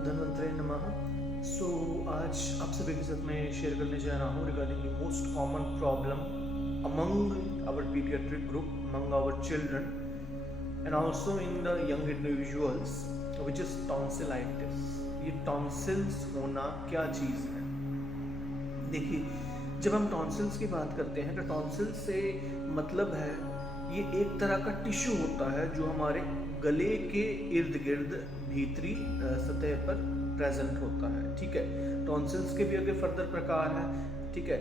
धन्वंतरे नमः। आज आप सभी के साथ मैं शेयर करने जा रहा हूँ regarding the most common problem among our paediatric group, among our children and also in the young individuals, which is tonsillitis. ये टॉन्सिल्स होना क्या चीज़ है? देखिए, जब हम टॉन्सिल्स की बात करते हैं तो टॉन्सिल से मतलब है ये एक तरह का टिश्यू होता है जो हमारे गले के इर्द गिर्द भीतरी सतह पर प्रेजेंट होता है। ठीक है, टॉन्सिल्स के भी आगे फर्दर प्रकार है। ठीक है,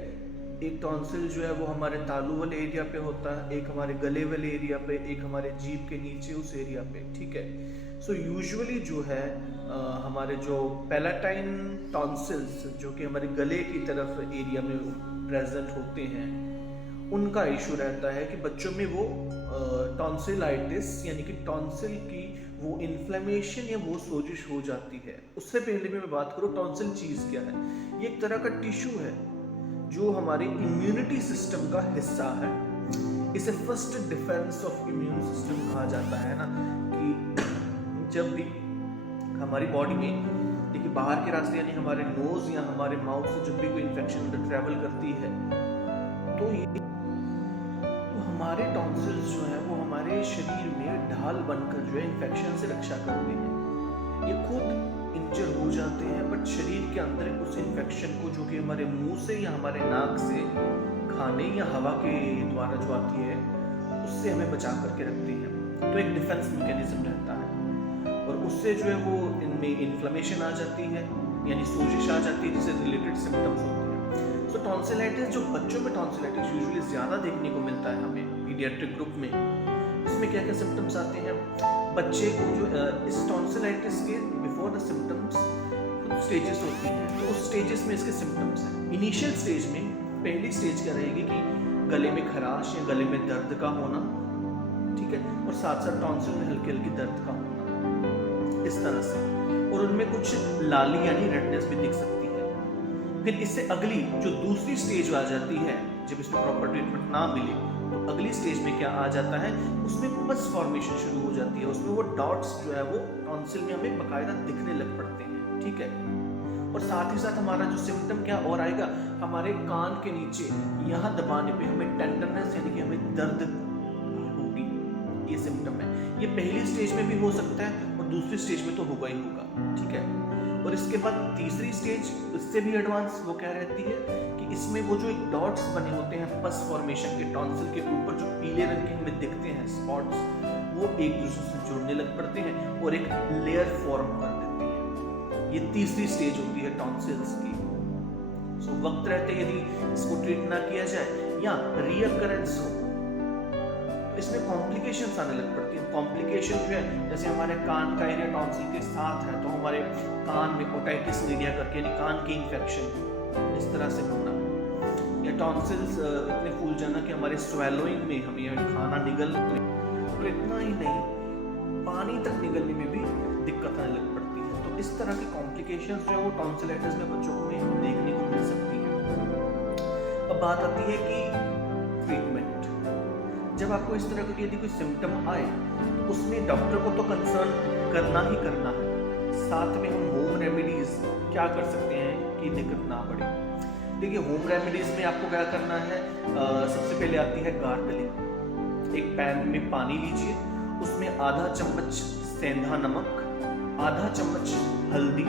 एक टॉन्सिल जो है वो हमारे तालू वाले एरिया पे होता है, एक हमारे गले वाले एरिया पे, एक हमारे जीभ के नीचे उस एरिया पे। ठीक है, सो यूजुअली जो है हमारे जो पैलाटाइन टॉन्सिल्स जो कि हमारे गले की तरफ एरिया में प्रेजेंट होते हैं, उनका इशू रहता है कि बच्चों में वो टॉन्सिलाइटिस यानी कि टॉन्सिल की वो इन्फ्लेमेशन या वो सोजिश हो जाती है। उससे पहले भी मैं बात करूँ टॉन्सिल चीज़ क्या है। ये एक तरह का टिश्यू है जो हमारे इम्यूनिटी सिस्टम का हिस्सा है। इसे first defence of immune system कहा जाता है ना, कि जब भी हमारी बॉडी में देखिए बाहर के रास्ते यानी हमारे नोज या हमारे माउथ से जब भी कोई इन्फेक्शन ट्रैवल करती है तो हमारे टॉन्सिल्स जो है वो हमारे शरीर में ढाल बनकर जो है इन्फेक्शन से रक्षा करते हैं। ये खुद इंजर हो जाते हैं बट शरीर के अंदर उस इन्फेक्शन को जो कि हमारे मुंह से या हमारे नाक से खाने या हवा के द्वारा जो आती है उससे हमें बचा करके रखते हैं। तो एक डिफेंस मैकेनिज्म रहता है और उससे जो है वो इनमें इन्फ्लेमेशन आ जाती है यानी सोजिश आ जाती है, जिससे रिलेटेड सिम्टम्स होते हैं। सो टॉन्सिलाइटिस जो बच्चों में टॉन्सिलाइटिस यूजुअली ज़्यादा देखने को मिलता है हमें पीडियाट्रिक ग्रुप में। इसमें क्या क्या सिम्टम्स आते हैं? बच्चे को जो इस टॉन्सिलाइटिस के बिफोर द सिम्टम्स कुछ स्टेजेस होती हैं, तो उस स्टेजेस में इसके सिम्टम्स हैं। इनिशियल स्टेज में पहली स्टेज क्या रहेगी कि गले में खराश या गले में दर्द का होना, ठीक है, और साथ साथ टॉन्सिल में हल्की हल्की दर्द का होना, इस तरह से, और उनमें कुछ लाली यानी रेडनेस भी दिख सकती है। फिर इससे अगली जो दूसरी स्टेज आ जाती है, जब इसमें प्रॉपर ट्रीटमेंट ना मिले तो अगली स्टेज में क्या आ जाता है, उसमें पस फॉर्मेशन शुरू हो जाती है। उसमें वो डॉट्स जो है वो टॉन्सिल में हमें बकायदा दिखने लग पड़ते हैं। ठीक है, और साथ ही साथ हमारा जो सिम्टम क्या और आएगा, हमारे कान के नीचे यहाँ दबाने पे हमें टेंडरनेस यानी कि हमें दर्द होगी, ये सिम्टम है। ये पहली स्टेज में भी हो सकता है और दूसरी स्टेज में तो होगा ही होगा। ठीक है, और इसके बाद तीसरी स्टेज इससे भी एडवांस वो क्या रहती है कि इसमें वो जो एक डॉट्स बने होते हैं पस फॉर्मेशन के टॉन्सिल के ऊपर जो पीले रंग के हमें दिखते हैं स्पॉट्स, वो एक दूसरे से जुड़ने लग पड़ते हैं और एक लेयर फॉर्म कर देते हैं। ये तीसरी स्टेज होती है टॉन्सिल्स की। सो वक्त रहते यदि इसको ट्रीट ना किया जाए या रीअकरेंस हो तो इसमें कॉम्प्लिकेशंस आने लग पड़ती हैं। कॉम्प्लिकेशन जो है, जैसे हमारे कान का एरिया टॉन्सिल के साथ है तो हमारे कान में ओटाइटिस मीडिया करके यानी कान की इन्फेक्शन इस तरह से होना, या टॉन्सिल्स इतने फूल जाना कि हमारे स्वेलोइंग में हमें खाना निगलने में, और इतना ही नहीं पानी तक निगलने में भी दिक्कत आने लग पड़ती है। तो इस तरह की कॉम्प्लिकेशंस जो है वो टॉन्सिलाइटिस में बच्चों में देखने को मिल सकती है। अब बात आती है कि ट्रीटमेंट। जब आपको इस तरह की यदि कोई सिम्टम आए तो उसमें डॉक्टर को तो कंसर्न करना ही करना है, साथ में हम होम रेमेडीज क्या कर सकते हैं कि दिक्कत ना बढ़े। देखिए, होम रेमेडीज में आपको क्या करना है, सबसे पहले आती है गार्गलिंग। एक पैन में पानी लीजिए, उसमें आधा चम्मच सेंधा नमक, आधा चम्मच हल्दी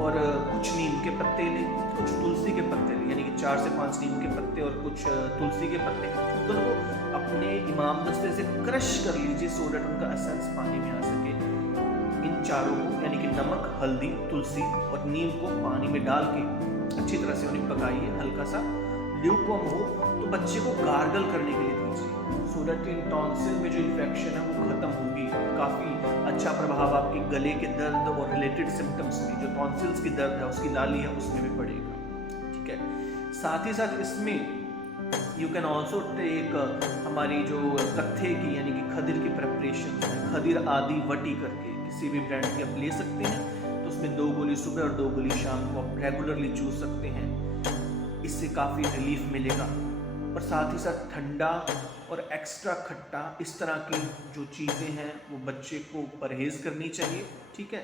और कुछ नीम के पत्ते लें, कुछ तुलसी के पत्ते लें, यानी कि 4 से 5 नीम के पत्ते और कुछ तुलसी के पत्ते, उन दोनों को अपने इमाम दस्ते से क्रश कर लीजिए सो दैट उनका एसेंस पानी में आ सके। इन चारों को यानी कि नमक, हल्दी, तुलसी और नीम को पानी में डाल के अच्छी तरह से उन्हें पकाइए। हल्का सा ल्यूकवार्म हो तो बच्चे को गार्गल करने के लिए दीजिए सो दैट इन टॉन्सिल में जो इन्फेक्शन है वो खत्म होगी। काफ़ी अच्छा प्रभाव आपके गले के दर्द और रिलेटेड सिम्टम्स में, जो टॉन्सिल्स की दर्द है उसकी लाली है उसमें भी पड़ेगा। ठीक है, साथ ही साथ इसमें यू कैन ऑल्सो टेक हमारी जो कत्थे की यानी कि खदिर की प्रेपरेशन है, खदिर आदि वटी करके किसी भी ब्रांड की आप ले सकते हैं। तो उसमें 2 गोली सुबह और 2 गोली शाम को आप रेगुलरली चूज सकते हैं, इससे काफ़ी रिलीफ मिलेगा। और साथ ही साथ ठंडा और एक्स्ट्रा खट्टा इस तरह की जो चीज़ें हैं वो बच्चे को परहेज़ करनी चाहिए। ठीक है।